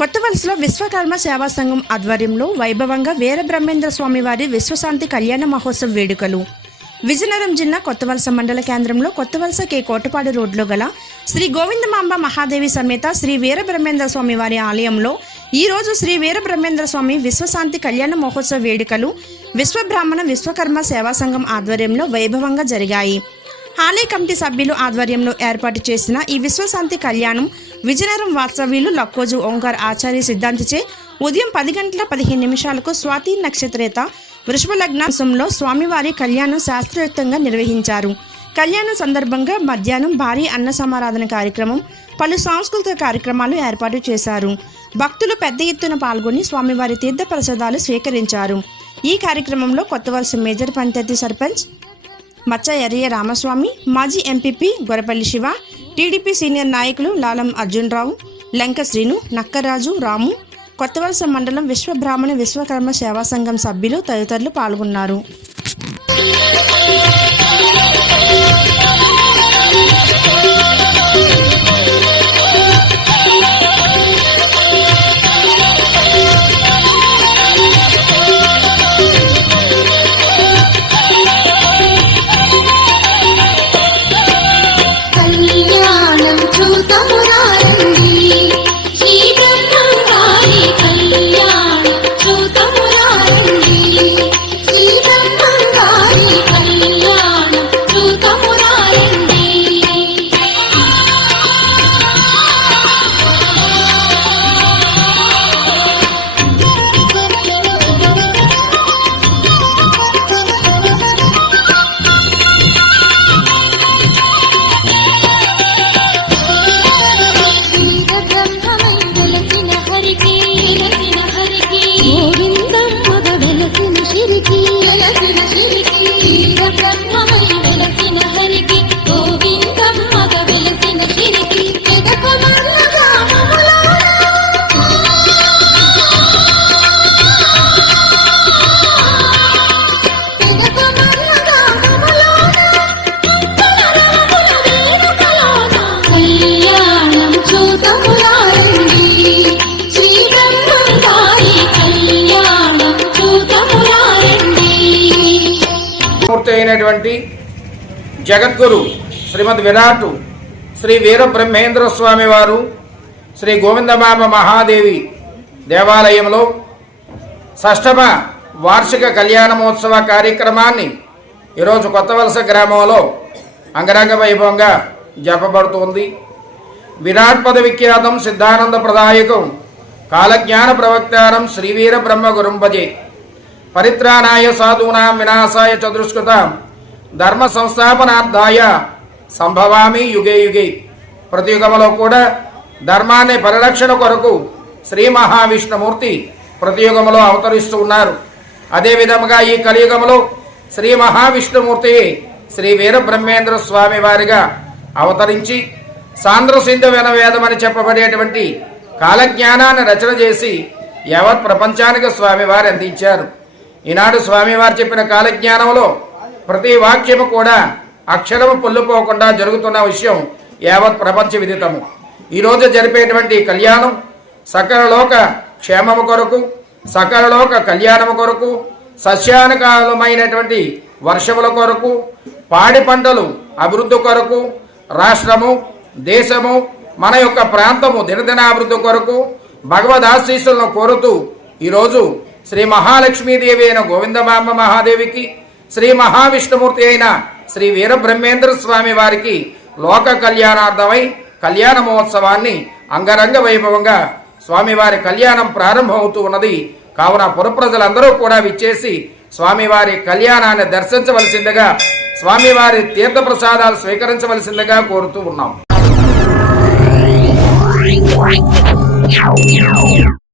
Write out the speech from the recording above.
కొత్తవలసలో విశ్వకర్మ సేవా సంఘం ఆధ్వర్యంలో వైభవంగా వీరబ్రహ్మేంద్ర స్వామి వారి విశ్వశాంతి కళ్యాణ మహోత్సవ వేడుకలు. విజయనగరం జిల్లా కొత్తవలస మండల కేంద్రంలో కొత్తవలస కే కోటపాడు రోడ్లో గల శ్రీ గోవిందమాంబ మహాదేవి సమేత శ్రీ వీరబ్రహ్మేంద్ర స్వామి వారి ఆలయంలో ఈరోజు శ్రీ వీరబ్రహ్మేంద్ర స్వామి విశ్వశాంతి కళ్యాణ మహోత్సవ వేడుకలు విశ్వబ్రాహ్మణ విశ్వకర్మ సేవా సంఘం ఆధ్వర్యంలో వైభవంగా జరిగాయి. ఆలయ కమిటీ సభ్యులు ఆధ్వర్యంలో ఏర్పాటు చేసిన ఈ విశ్వశాంతి కళ్యాణం విజయనగరం వాస్తవ్యులు లక్కోజు ఓంకార్ ఆచార్య సిద్ధాంతిచే ఉదయం 10:15 స్వాతి నక్షత్రేత వృషభ లగ్నంలో స్వామివారి కళ్యాణం శాస్త్రయుక్తంగా నిర్వహించారు. కళ్యాణం సందర్భంగా మధ్యాహ్నం భారీ అన్న సమారాధన కార్యక్రమం, పలు సాంస్కృతిక కార్యక్రమాలు ఏర్పాటు చేశారు. భక్తులు పెద్ద ఎత్తున పాల్గొని స్వామివారి తీర్థ ప్రసాదాలు స్వీకరించారు. ఈ కార్యక్రమంలో కొత్తవలస మేజర్ పంచాయతీ సర్పంచ్ మచ్చ ఎర్రయ్య రామస్వామి, మాజీ MPP Gorapalli Shiva, TDP senior నాయకులు లాలం అర్జున్ రావు, లంక శ్రీను, నక్కరాజు, రాము, కొత్తవలస మండలం విశ్వబ్రాహ్మణ విశ్వకర్మ సేవా సంఘం సభ్యులు తదితరులు పాల్గొన్నారు. అయినటువంటి జగద్గురు శ్రీమద్ విరాట్ శ్రీ వీరబ్రహ్మేంద్ర స్వామి వారు శ్రీ గోవిందమాంబ మహాదేవి దేవాలయంలో షష్ఠమ వార్షిక కళ్యాణ మహోత్సవ కార్యక్రమాన్ని ఈరోజు కొత్తవలస గ్రామంలో అంగరంగ వైభవంగా జరపబడుతోంది. విరాట్ పద విఖ్యాతం సిద్ధానంద ప్రదాయకం కాలజ్ఞాన ప్రవక్తారం శ్రీ వీరబ్రహ్మ గురుంభజే పరిత్రాణాయ సాధూనాం వినాశాయ చతుష్కృత ధర్మ సంస్థాపనార్థాయ సంభవామి యుగే యుగే. ప్రతి యుగంలో కూడా ధర్మాన్ని పరిరక్షణ కొరకు శ్రీ మహావిష్ణుమూర్తి ప్రతి యుగంలో అవతరిస్తూ ఉన్నారు. అదేవిధంగా ఈ కలియుగంలో శ్రీ మహావిష్ణుమూర్తి శ్రీ వీరబ్రహ్మేంద్ర స్వామి వారిగా అవతరించి సాంద్ర సింధు వేదం అని చెప్పబడేటువంటి కాలజ్ఞానాన్ని రచన చేసి యావత్ ప్రపంచానికి స్వామివారు అందించారు. ఈనాడు స్వామివారు చెప్పిన కాలజ్ఞానంలో ప్రతి వాక్యము కూడా అక్షరము పొల్లుపోకుండా జరుగుతున్న విషయం యావత్ ప్రపంచ విదితము. ఈరోజు జరిపేటువంటి కళ్యాణం సకల లోక క్షేమము కొరకు, సకల లోక కళ్యాణము కొరకు, సస్యానుకాలమైనటువంటి వర్షముల కొరకు, పాడి పంటలు అభివృద్ధి కొరకు, రాష్ట్రము దేశము మన యొక్క ప్రాంతము దినదినాభివృద్ధి కొరకు భగవదాశీస్సులను కోరుతూ ఈరోజు శ్రీ మహాలక్ష్మీదేవి అయిన గోవిందమాంబ మహాదేవికి, శ్రీ మహావిష్ణుమూర్తి అయిన శ్రీ వీరబ్రహ్మేంద్ర స్వామి వారికి లోక కళ్యాణార్థమై కళ్యాణ మహోత్సవాన్ని అంగరంగ వైభవంగా స్వామివారి కళ్యాణం ప్రారంభమవుతూ ఉన్నది. కావున పురప్రజలందరూ కూడా విచ్చేసి స్వామివారి కళ్యాణాన్ని దర్శించవలసిందిగా, స్వామివారి తీర్థ ప్రసాదాలు స్వీకరించవలసిందిగా కోరుతూ ఉన్నాం.